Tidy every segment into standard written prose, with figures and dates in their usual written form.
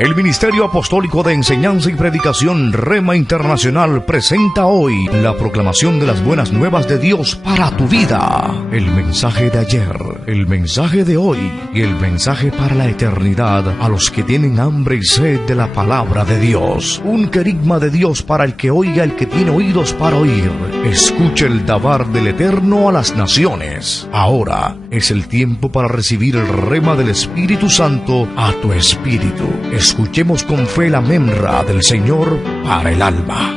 El Ministerio Apostólico de Enseñanza y Predicación Rema Internacional presenta hoy la proclamación de las buenas nuevas de Dios para tu vida. El mensaje de ayer, el mensaje de hoy y el mensaje para la eternidad a los que tienen hambre y sed de la palabra de Dios. Un querigma de Dios para el que oiga, el que tiene oídos para oír. Escuche el dabar del Eterno a las naciones. Ahora es el tiempo para recibir el rema del Espíritu Santo a tu espíritu. Escuchemos con fe la memra del Señor para el alma.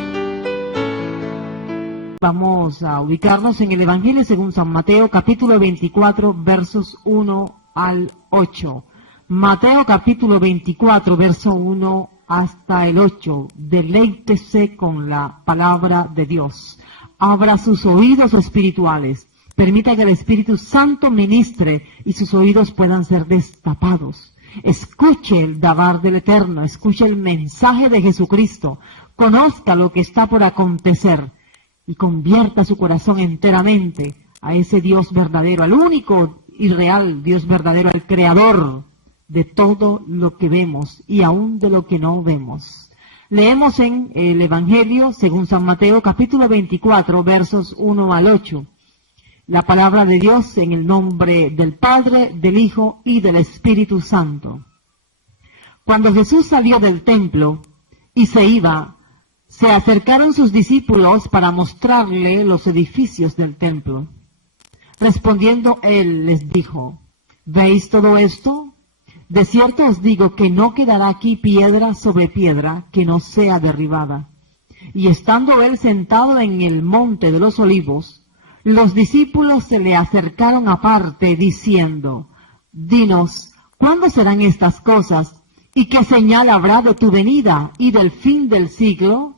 Vamos a ubicarnos en el Evangelio según San Mateo, capítulo 24, versos 1 al 8. Mateo, capítulo 24, verso 1 hasta el 8. Deleítese con la palabra de Dios. Abra sus oídos espirituales. Permita que el Espíritu Santo ministre y sus oídos puedan ser destapados. Escuche el dabar del Eterno, escuche el mensaje de Jesucristo, conozca lo que está por acontecer y convierta su corazón enteramente a ese Dios verdadero, al único y real Dios verdadero, al Creador de todo lo que vemos y aún de lo que no vemos. Leemos en el Evangelio según San Mateo, capítulo 24, versos 1 al 8. La palabra de Dios en el nombre del Padre, del Hijo y del Espíritu Santo. Cuando Jesús salió del templo y se iba, se acercaron sus discípulos para mostrarle los edificios del templo. Respondiendo él les dijo: ¿veis todo esto? De cierto os digo que no quedará aquí piedra sobre piedra que no sea derribada. Y estando él sentado en el monte de los olivos, los discípulos se le acercaron aparte, diciendo: dinos, ¿cuándo serán estas cosas? ¿Y qué señal habrá de tu venida y del fin del siglo?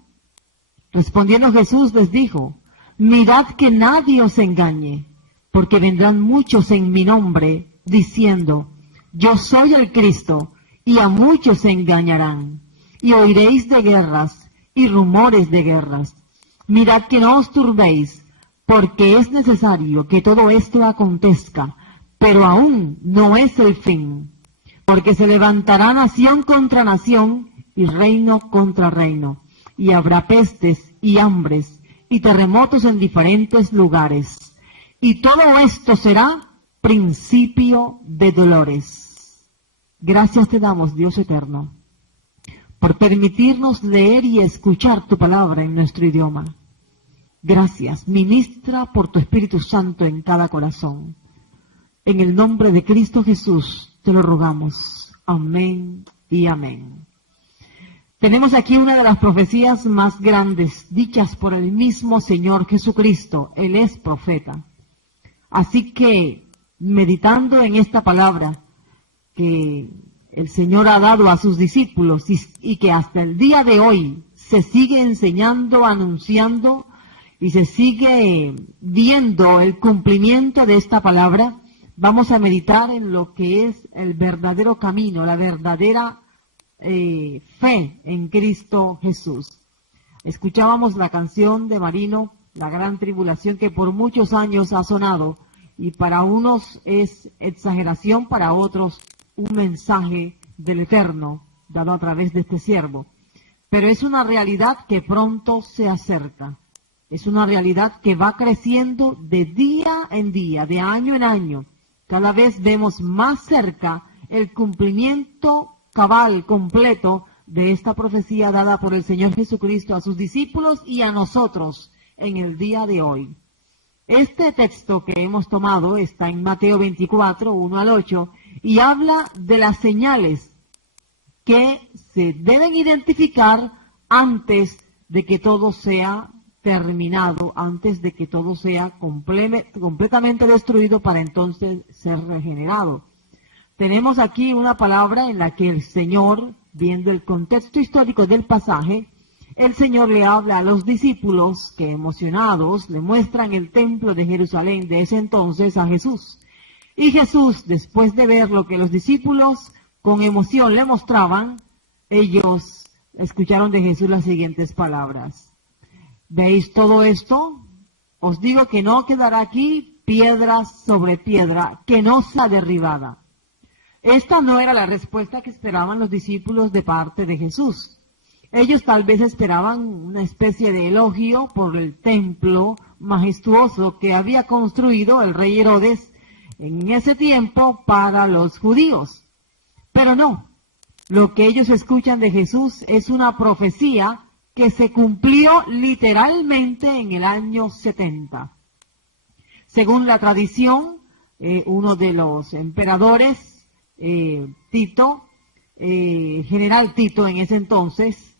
Respondiendo Jesús les dijo: mirad que nadie os engañe, porque vendrán muchos en mi nombre, diciendo: yo soy el Cristo, y a muchos se engañarán. Y oiréis de guerras y rumores de guerras. Mirad que no os turbéis, porque es necesario que todo esto acontezca, pero aún no es el fin, porque se levantará nación contra nación y reino contra reino, y habrá pestes y hambres y terremotos en diferentes lugares, y todo esto será principio de dolores. Gracias te damos, Dios eterno, por permitirnos leer y escuchar tu palabra en nuestro idioma. Gracias, ministra por tu Espíritu Santo en cada corazón. En el nombre de Cristo Jesús te lo rogamos. Amén y amén. Tenemos aquí una de las profecías más grandes, dichas por el mismo Señor Jesucristo. Él es profeta. Así que, meditando en esta palabra que el Señor ha dado a sus discípulos y que hasta el día de hoy se sigue enseñando, anunciando, y se sigue viendo el cumplimiento de esta palabra, vamos a meditar en lo que es el verdadero camino, la verdadera fe en Cristo Jesús. Escuchábamos la canción de Marino, La Gran Tribulación, que por muchos años ha sonado, y para unos es exageración, para otros un mensaje del Eterno, dado a través de este siervo. Pero es una realidad que pronto se acerca. Es una realidad que va creciendo de día en día, de año en año. Cada vez vemos más cerca el cumplimiento cabal, completo, de esta profecía dada por el Señor Jesucristo a sus discípulos y a nosotros en el día de hoy. Este texto que hemos tomado está en Mateo 24, 1 al 8, y habla de las señales que se deben identificar antes de que todo sea terminado, antes de que todo sea completamente destruido para entonces ser regenerado. Tenemos aquí una palabra en la que el Señor, viendo el contexto histórico del pasaje, el Señor le habla a los discípulos que, emocionados, le muestran el templo de Jerusalén de ese entonces a Jesús. Y Jesús, después de ver lo que los discípulos con emoción le mostraban, ellos escucharon de Jesús las siguientes palabras: ¿veis todo esto? Os digo que no quedará aquí piedra sobre piedra que no sea derribada. Esta no era la respuesta que esperaban los discípulos de parte de Jesús. Ellos tal vez esperaban una especie de elogio por el templo majestuoso que había construido el rey Herodes en ese tiempo para los judíos. Pero no, lo que ellos escuchan de Jesús es una profecía que se cumplió literalmente en el año 70. Según la tradición, uno de los emperadores, Tito, general Tito en ese entonces,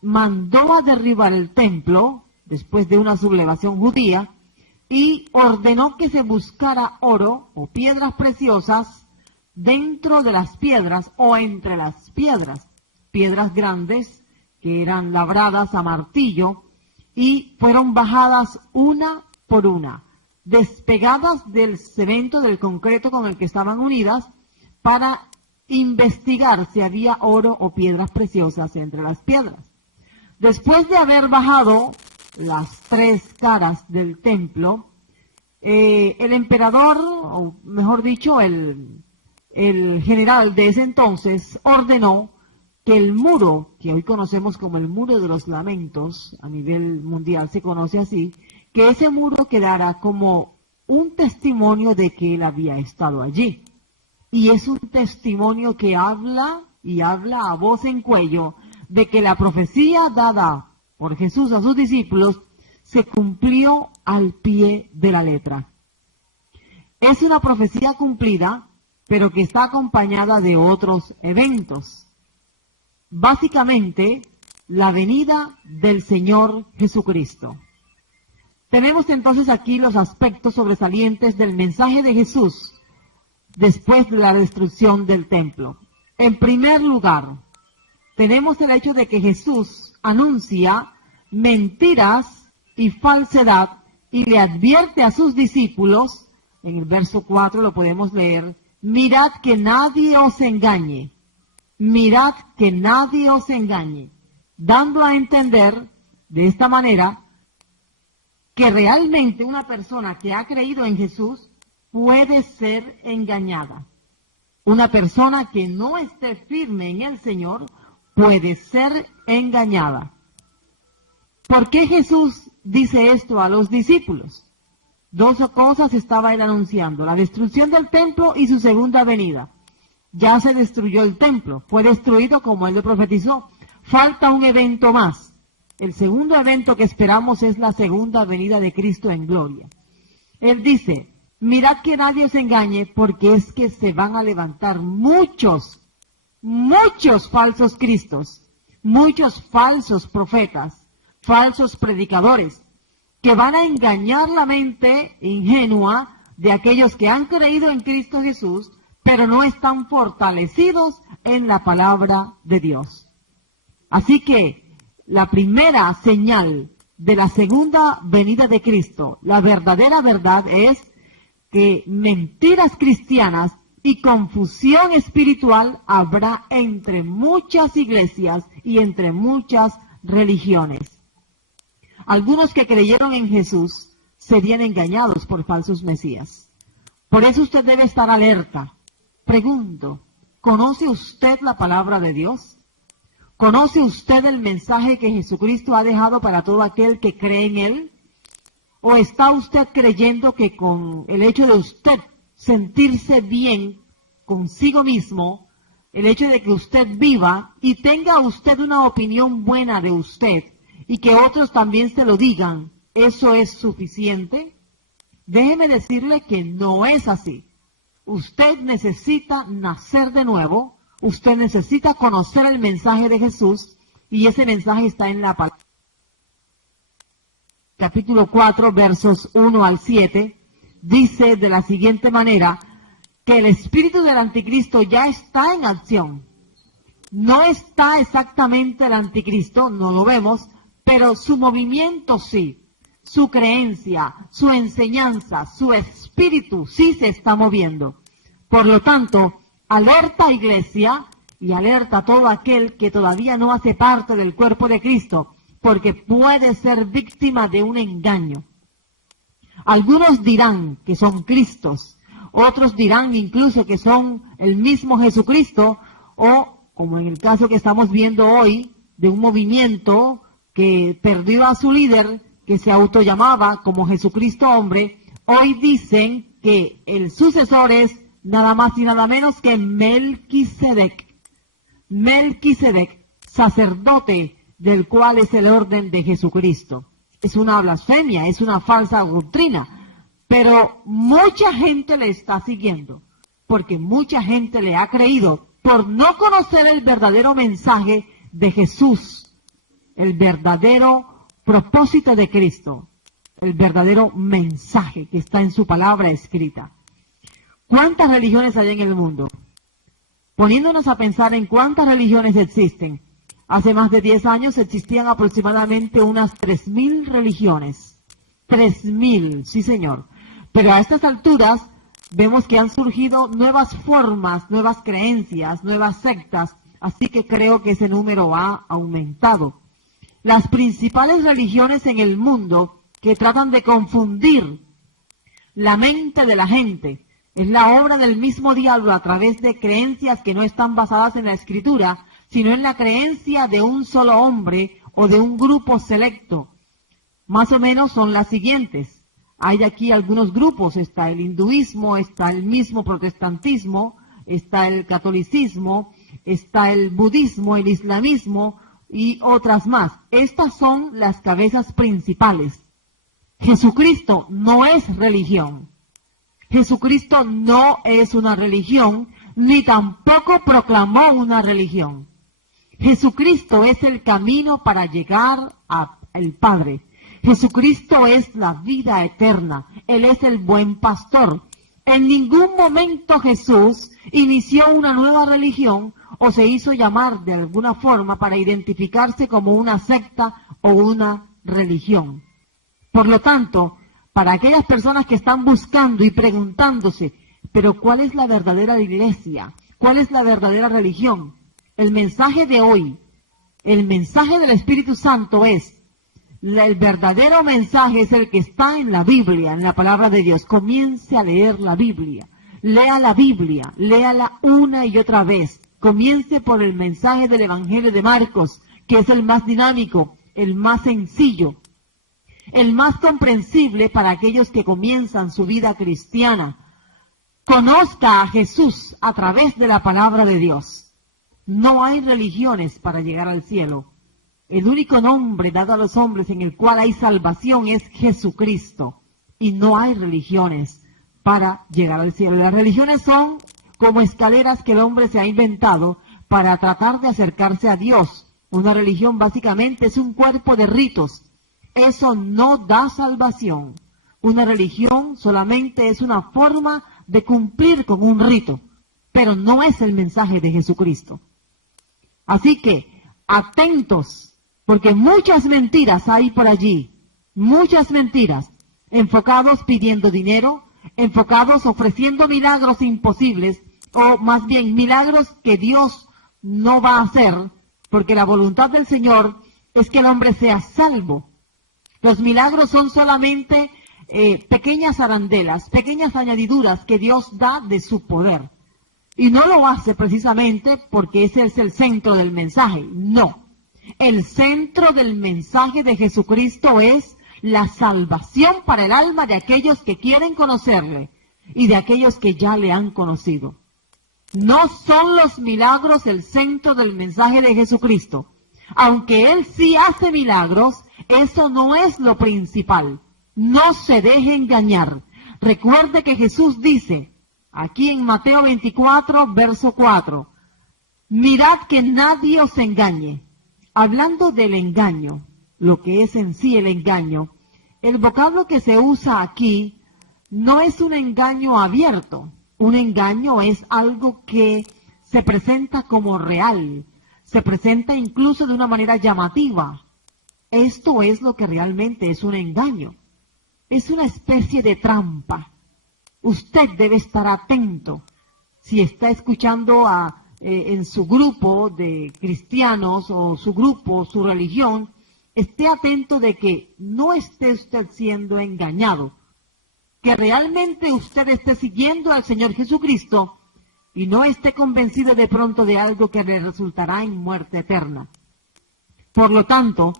mandó a derribar el templo después de una sublevación judía y ordenó que se buscara oro o piedras preciosas dentro de las piedras o entre las piedras grandes que eran labradas a martillo y fueron bajadas una por una, despegadas del cemento, del concreto con el que estaban unidas, para investigar si había oro o piedras preciosas entre las piedras. Después de haber bajado las 3 caras del templo, el emperador, o mejor dicho, el general de ese entonces, ordenó que el muro, que hoy conocemos como el Muro de los Lamentos, a nivel mundial se conoce así, que ese muro quedara como un testimonio de que él había estado allí. Y es un testimonio que habla a voz en cuello de que la profecía dada por Jesús a sus discípulos se cumplió al pie de la letra. Es una profecía cumplida, pero que está acompañada de otros eventos. Básicamente, la venida del Señor Jesucristo. Tenemos entonces aquí los aspectos sobresalientes del mensaje de Jesús después de la destrucción del templo. En primer lugar, tenemos el hecho de que Jesús anuncia mentiras y falsedad y le advierte a sus discípulos, en el verso 4 lo podemos leer, mirad que nadie os engañe, mirad que nadie os engañe, dando a entender de esta manera que realmente una persona que ha creído en Jesús puede ser engañada. Una persona que no esté firme en el Señor puede ser engañada. ¿Por qué Jesús dice esto a los discípulos? 2 cosas estaba él anunciando: la destrucción del templo y su segunda venida. Ya se destruyó el templo, fue destruido como él lo profetizó. Falta un evento más. El segundo evento que esperamos es la segunda venida de Cristo en gloria. Él dice: mirad que nadie os engañe, porque es que se van a levantar muchos falsos cristos, muchos falsos profetas, falsos predicadores, que van a engañar la mente ingenua de aquellos que han creído en Cristo Jesús, pero no están fortalecidos en la palabra de Dios. Así que la primera señal de la segunda venida de Cristo, la verdadera verdad, es que mentiras cristianas y confusión espiritual habrá entre muchas iglesias y entre muchas religiones. Algunos que creyeron en Jesús serían engañados por falsos mesías. Por eso usted debe estar alerta. Pregunto, ¿conoce usted la palabra de Dios? ¿Conoce usted el mensaje que Jesucristo ha dejado para todo aquel que cree en Él? ¿O está usted creyendo que con el hecho de usted sentirse bien consigo mismo, el hecho de que usted viva y tenga usted una opinión buena de usted y que otros también se lo digan, eso es suficiente? Déjeme decirle que no es así. Usted necesita nacer de nuevo, usted necesita conocer el mensaje de Jesús, y ese mensaje está en la palabra. Capítulo 4, versos 1 al 7, dice de la siguiente manera, que el espíritu del anticristo ya está en acción. No está exactamente el anticristo, no lo vemos, pero su movimiento sí, su creencia, su enseñanza, su espíritu sí se está moviendo. Por lo tanto, alerta iglesia y alerta a todo aquel que todavía no hace parte del cuerpo de Cristo, porque puede ser víctima de un engaño. Algunos dirán que son Cristos, Otros dirán incluso que son el mismo Jesucristo, o como en el caso que estamos viendo hoy, de un movimiento que perdió a su líder, que se autollamaba como Jesucristo hombre. Hoy dicen que el sucesor es nada más y nada menos que Melquisedec. Melquisedec, sacerdote del cual es el orden de Jesucristo. Es una blasfemia, es una falsa doctrina, pero mucha gente le está siguiendo, porque mucha gente le ha creído por no conocer el verdadero mensaje de Jesús, el verdadero propósito de Cristo, el verdadero mensaje que está en su palabra escrita. ¿Cuántas religiones hay en el mundo? Poniéndonos a pensar en cuántas religiones existen, hace más de 10 años existían aproximadamente unas 3.000 religiones. 3.000, sí señor. Pero a estas alturas vemos que han surgido nuevas formas, nuevas creencias, nuevas sectas, así que creo que ese número ha aumentado. Las principales religiones en el mundo que tratan de confundir la mente de la gente es la obra del mismo diablo a través de creencias que no están basadas en la Escritura, sino en la creencia de un solo hombre o de un grupo selecto. Más o menos son las siguientes. Hay aquí algunos grupos, está el hinduismo, está el mismo protestantismo, está el catolicismo, está el budismo, el islamismo y otras más. Estas son las cabezas principales. Jesucristo no es religión. Jesucristo no es una religión, ni tampoco proclamó una religión. Jesucristo es el camino para llegar al Padre. Jesucristo es la vida eterna. Él es el buen pastor. En ningún momento Jesús inició una nueva religión o se hizo llamar de alguna forma para identificarse como una secta o una religión. Por lo tanto, para aquellas personas que están buscando y preguntándose, pero ¿cuál es la verdadera iglesia? ¿Cuál es la verdadera religión? El mensaje de hoy, el mensaje del Espíritu Santo es, el verdadero mensaje es el que está en la Biblia, en la palabra de Dios. Comience a leer la Biblia. Lea la Biblia, léala una y otra vez. Comience por el mensaje del Evangelio de Marcos, que es el más dinámico, el más sencillo, el más comprensible para aquellos que comienzan su vida cristiana. Conozca a Jesús a través de la palabra de Dios. No hay religiones para llegar al cielo. El único nombre dado a los hombres en el cual hay salvación es Jesucristo. Y no hay religiones para llegar al cielo. Las religiones son como escaleras que el hombre se ha inventado para tratar de acercarse a Dios. Una religión básicamente es un cuerpo de ritos. Eso no da salvación. Una religión solamente es una forma de cumplir con un rito, pero no es el mensaje de Jesucristo. Así que, atentos, porque muchas mentiras hay por allí, muchas mentiras, enfocados pidiendo dinero, enfocados ofreciendo milagros imposibles, o más bien milagros que Dios no va a hacer, porque la voluntad del Señor es que el hombre sea salvo. Los milagros son solamente pequeñas arandelas, pequeñas añadiduras que Dios da de su poder. Y no lo hace precisamente porque ese es el centro del mensaje. No. El centro del mensaje de Jesucristo es la salvación para el alma de aquellos que quieren conocerle y de aquellos que ya le han conocido. No son los milagros el centro del mensaje de Jesucristo. Aunque Él sí hace milagros, eso no es lo principal. No se deje engañar. Recuerde que Jesús dice, aquí en Mateo 24, verso 4, mirad que nadie os engañe. Hablando del engaño, lo que es en sí el engaño, el vocablo que se usa aquí no es un engaño abierto. Un engaño es algo que se presenta como real, se presenta incluso de una manera llamativa. Esto es lo que realmente es un engaño. Es una especie de trampa. Usted debe estar atento. Si está escuchando en su grupo de cristianos o su grupo, su religión, esté atento de que no esté usted siendo engañado. que realmente usted esté siguiendo al Señor Jesucristo y no esté convencido de pronto de algo que le resultará en muerte eterna. Por lo tanto,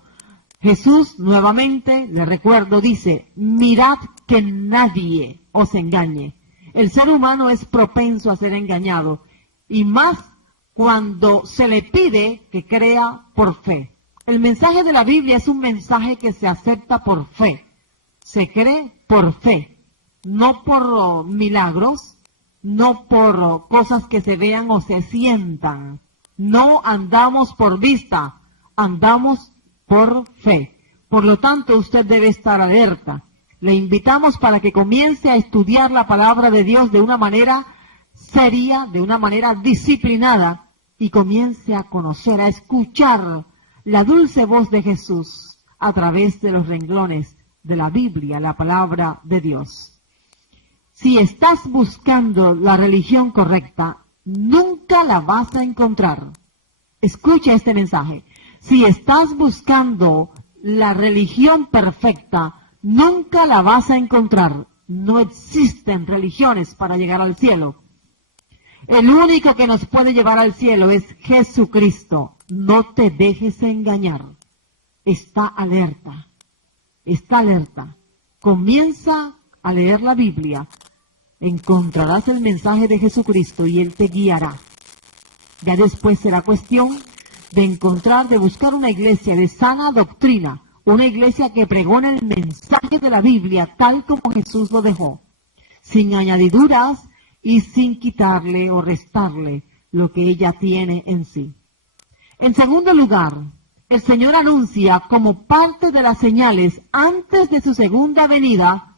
Jesús nuevamente, le recuerdo, dice, mirad que nadie os engañe. El ser humano es propenso a ser engañado, y más cuando se le pide que crea por fe. El mensaje de la Biblia es un mensaje que se acepta por fe. Se cree por fe, no por milagros, no por cosas que se vean o se sientan. No andamos por vista, andamos por fe. Por lo tanto, usted debe estar alerta. Le invitamos para que comience a estudiar la palabra de Dios de una manera seria, de una manera disciplinada, y comience a conocer, a escuchar la dulce voz de Jesús a través de los renglones de la Biblia, la palabra de Dios. Si estás buscando la religión correcta, nunca la vas a encontrar. Escucha este mensaje. Si estás buscando la religión perfecta, nunca la vas a encontrar. No existen religiones para llegar al cielo. El único que nos puede llevar al cielo es Jesucristo. No te dejes engañar. Está alerta. Está alerta. Comienza a leer la Biblia. Encontrarás el mensaje de Jesucristo y Él te guiará. Ya después será cuestión de buscar una iglesia de sana doctrina, una iglesia que pregone el mensaje de la Biblia tal como Jesús lo dejó, sin añadiduras y sin quitarle o restarle lo que ella tiene en sí. En segundo lugar, el Señor anuncia como parte de las señales antes de su segunda venida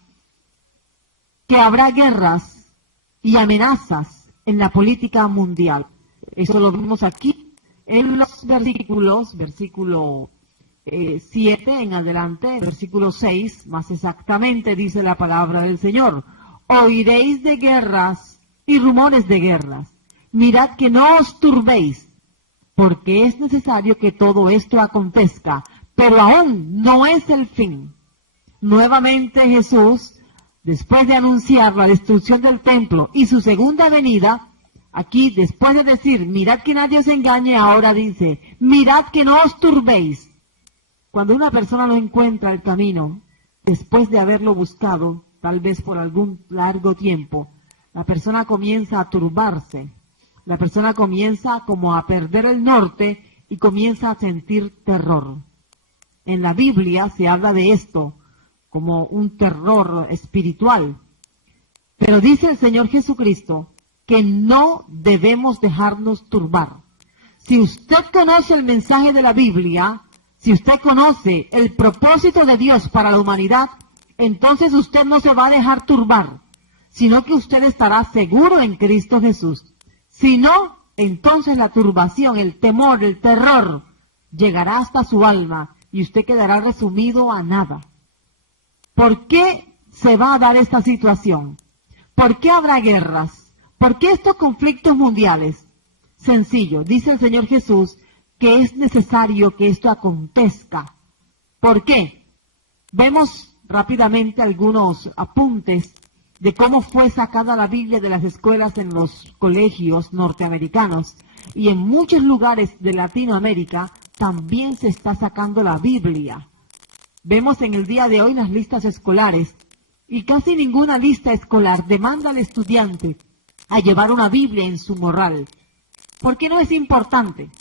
que habrá guerras y amenazas en la política mundial. Eso lo vemos aquí en los versículo 7 en adelante, versículo 6, más exactamente dice la palabra del Señor. Oiréis de guerras y rumores de guerras. Mirad que no os turbéis, porque es necesario que todo esto acontezca, pero aún no es el fin. Nuevamente Jesús, después de anunciar la destrucción del templo y su segunda venida, aquí después de decir, mirad que nadie os engañe, ahora dice, mirad que no os turbéis. Cuando una persona no encuentra el camino, después de haberlo buscado, tal vez por algún largo tiempo, la persona comienza a turbarse. La persona comienza como a perder el norte y comienza a sentir terror. En la Biblia se habla de esto como un terror espiritual. Pero dice el Señor Jesucristo que no debemos dejarnos turbar. Si usted conoce el mensaje de la Biblia, si usted conoce el propósito de Dios para la humanidad, entonces usted no se va a dejar turbar, sino que usted estará seguro en Cristo Jesús. Si no, entonces la turbación, el temor, el terror, llegará hasta su alma y usted quedará resumido a nada. ¿Por qué se va a dar esta situación? ¿Por qué habrá guerras? ¿Por qué estos conflictos mundiales? Sencillo, dice el Señor Jesús que es necesario que esto acontezca. ¿Por qué? Vemos rápidamente algunos apuntes de cómo fue sacada la Biblia de las escuelas en los colegios norteamericanos, y en muchos lugares de Latinoamérica también se está sacando la Biblia. Vemos en el día de hoy las listas escolares, y casi ninguna lista escolar demanda al estudiante a llevar una Biblia en su morral. ¿Por qué no es importante?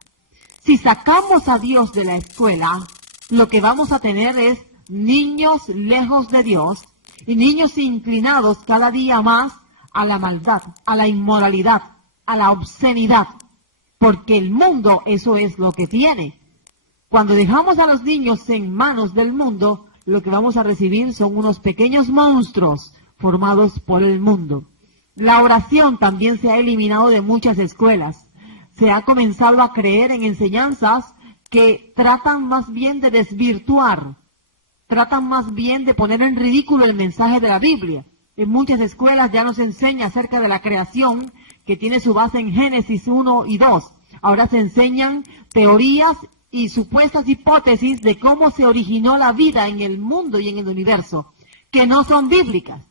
Si sacamos a Dios de la escuela, lo que vamos a tener es niños lejos de Dios y niños inclinados cada día más a la maldad, a la inmoralidad, a la obscenidad, porque el mundo eso es lo que tiene. Cuando dejamos a los niños en manos del mundo, lo que vamos a recibir son unos pequeños monstruos formados por el mundo. La oración también se ha eliminado de muchas escuelas. Se ha comenzado a creer en enseñanzas que tratan más bien de desvirtuar, tratan más bien de poner en ridículo el mensaje de la Biblia. En muchas escuelas ya nos enseña acerca de la creación, que tiene su base en Génesis 1 y 2. Ahora se enseñan teorías y supuestas hipótesis de cómo se originó la vida en el mundo y en el universo, que no son bíblicas.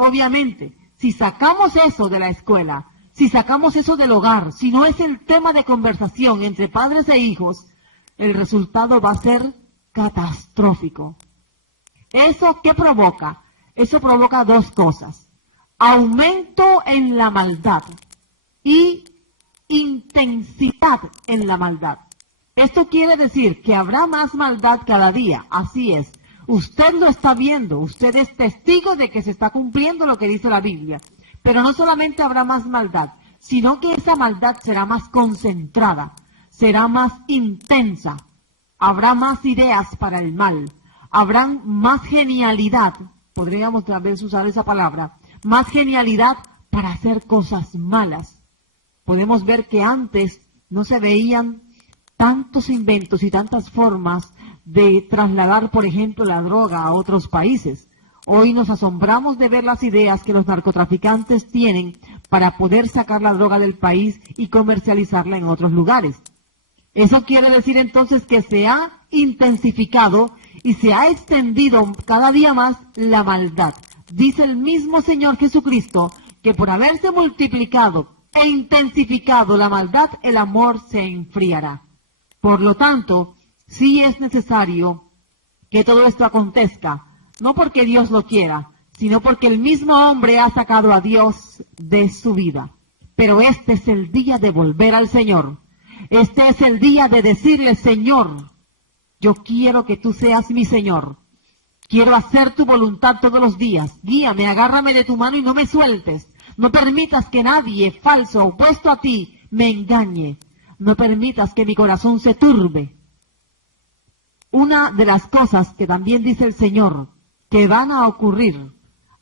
Obviamente, si sacamos eso de la escuela, si sacamos eso del hogar, si no es el tema de conversación entre padres e hijos, el resultado va a ser catastrófico. ¿Eso qué provoca? Eso provoca dos cosas: aumento en la maldad y intensidad en la maldad. Esto quiere decir que habrá más maldad cada día, así es. Usted lo está viendo, usted es testigo de que se está cumpliendo lo que dice la Biblia. Pero no solamente habrá más maldad, sino que esa maldad será más concentrada, será más intensa, habrá más ideas para el mal, habrá más genialidad, podríamos tal vez usar esa palabra, más genialidad para hacer cosas malas. Podemos ver que antes no se veían tantos inventos y tantas formas de trasladar, por ejemplo, la droga a otros países. Hoy nos asombramos de ver las ideas que los narcotraficantes tienen para poder sacar la droga del país y comercializarla en otros lugares. Eso quiere decir entonces que se ha intensificado y se ha extendido cada día más la maldad. Dice el mismo Señor Jesucristo que por haberse multiplicado e intensificado la maldad, el amor se enfriará. Por lo tanto, sí es necesario que todo esto acontezca, no porque Dios lo quiera, sino porque el mismo hombre ha sacado a Dios de su vida. Pero este es el día de volver al Señor. Este es el día de decirle: Señor, yo quiero que tú seas mi Señor. Quiero hacer tu voluntad todos los días. Guíame, agárrame de tu mano y no me sueltes. No permitas que nadie falso opuesto a ti me engañe. No permitas que mi corazón se turbe. Una de las cosas que también dice el Señor que van a ocurrir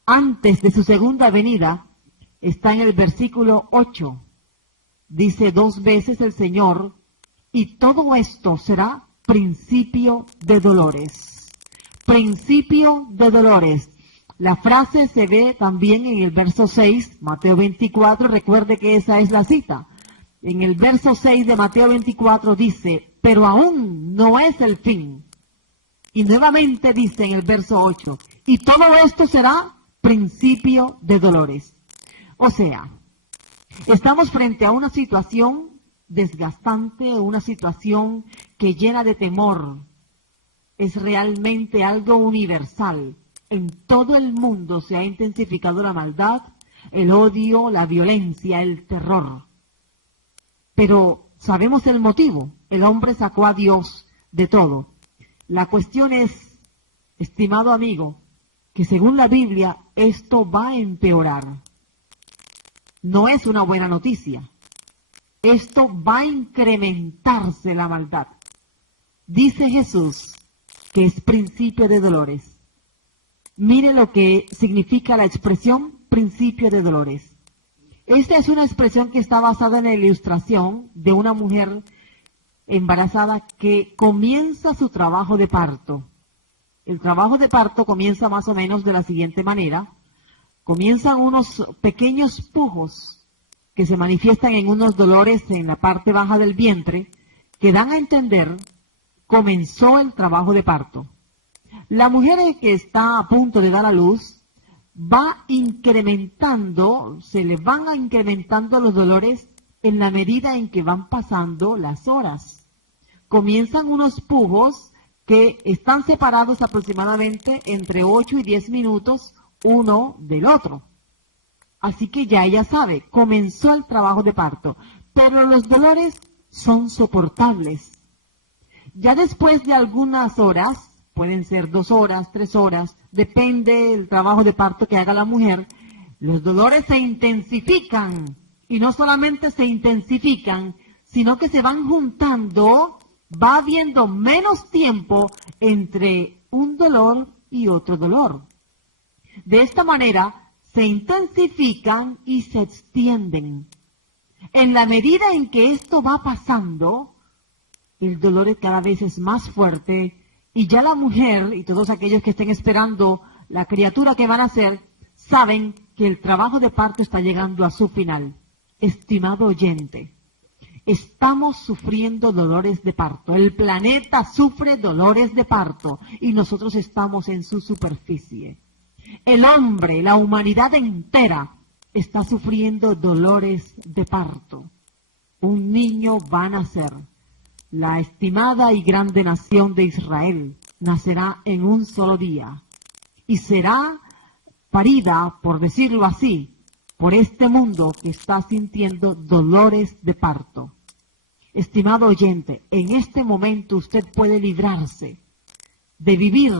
antes de su segunda venida está en el versículo 8. Dice 2 veces el Señor: y todo esto será principio de dolores. Principio de dolores. La frase se ve también en el verso 6, Mateo 24, recuerde que esa es la cita. En el verso 6 de Mateo 24 dice: pero aún no es el fin. Y nuevamente dice en el verso 8: y todo esto será principio de dolores. O sea, estamos frente a una situación desgastante, una situación que llena de temor. Es realmente algo universal. En todo el mundo se ha intensificado la maldad, el odio, la violencia, el terror. Pero sabemos el motivo. El hombre sacó a Dios de todo. La cuestión es, estimado amigo, que según la Biblia esto va a empeorar. No es una buena noticia. Esto va a incrementarse la maldad. Dice Jesús que es principio de dolores. Mire lo que significa la expresión principio de dolores. Esta es una expresión que está basada en la ilustración de una mujer embarazada que comienza su trabajo de parto. El trabajo de parto comienza más o menos de la siguiente manera. Comienzan unos pequeños pujos que se manifiestan en unos dolores en la parte baja del vientre que dan a entender comenzó el trabajo de parto. La mujer que está a punto de dar a luz va incrementando, se le van incrementando los dolores en la medida en que van pasando las horas. Comienzan unos pujos que están separados aproximadamente entre 8 y 10 minutos uno del otro. Así que ya ella sabe, comenzó el trabajo de parto, pero los dolores son soportables. Ya después de algunas horas, pueden ser 2 horas, 3 horas, depende del trabajo de parto que haga la mujer, los dolores se intensifican. Y no solamente se intensifican, sino que se van juntando, va habiendo menos tiempo entre un dolor y otro dolor. De esta manera se intensifican y se extienden. En la medida en que esto va pasando, el dolor cada vez es más fuerte y ya la mujer y todos aquellos que estén esperando la criatura que van a hacer saben que el trabajo de parto está llegando a su final. Estimado oyente, estamos sufriendo dolores de parto. El planeta sufre dolores de parto y nosotros estamos en su superficie. El hombre, la humanidad entera, está sufriendo dolores de parto. Un niño va a nacer. La estimada y grande nación de Israel nacerá en un solo día y será parida, por decirlo así, por este mundo que está sintiendo dolores de parto. Estimado oyente, en este momento usted puede librarse de vivir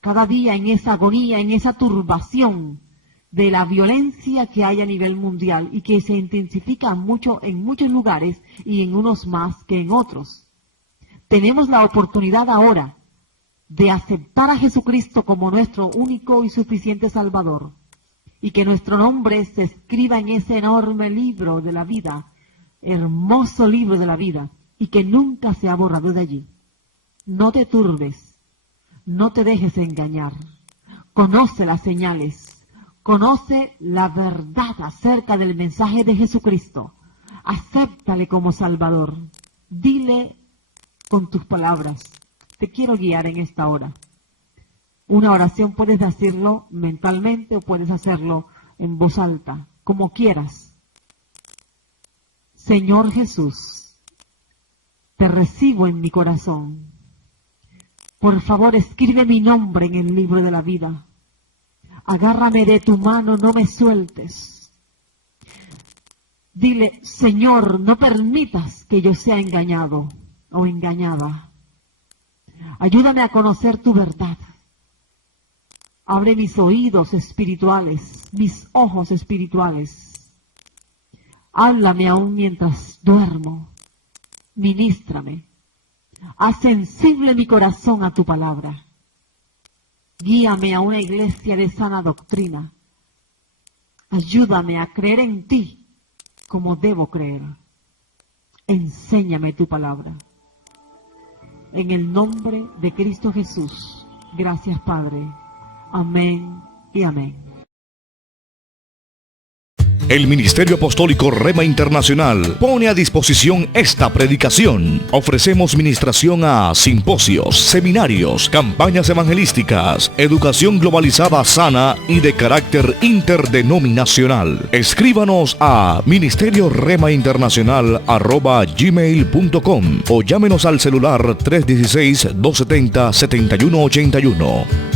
cada día en esa agonía, en esa turbación de la violencia que hay a nivel mundial y que se intensifica mucho en muchos lugares y en unos más que en otros. Tenemos la oportunidad ahora de aceptar a Jesucristo como nuestro único y suficiente Salvador y que nuestro nombre se escriba en ese enorme libro de la vida, hermoso libro de la vida, y que nunca se ha borrado de allí. No te turbes, no te dejes engañar, conoce las señales, conoce la verdad acerca del mensaje de Jesucristo, acéptale como Salvador, dile con tus palabras, te quiero guiar en esta hora. Una oración puedes decirlo mentalmente o puedes hacerlo en voz alta, como quieras. Señor Jesús, te recibo en mi corazón. Por favor, escribe mi nombre en el libro de la vida. Agárrame de tu mano, no me sueltes. Dile, Señor, no permitas que yo sea engañado o engañada. Ayúdame a conocer tu verdad. Abre mis oídos espirituales, mis ojos espirituales. Háblame aún mientras duermo. Ministrame. Haz sensible mi corazón a tu palabra. Guíame a una iglesia de sana doctrina. Ayúdame a creer en ti como debo creer. Enséñame tu palabra. En el nombre de Cristo Jesús. Gracias, Padre. Amén y amén. El Ministerio Apostólico Rema Internacional pone a disposición esta predicación. Ofrecemos ministración a simposios, seminarios, campañas evangelísticas, educación globalizada sana y de carácter interdenominacional. Escríbanos a ministerioremainternacional@gmail.com o llámenos al celular 316-270-7181.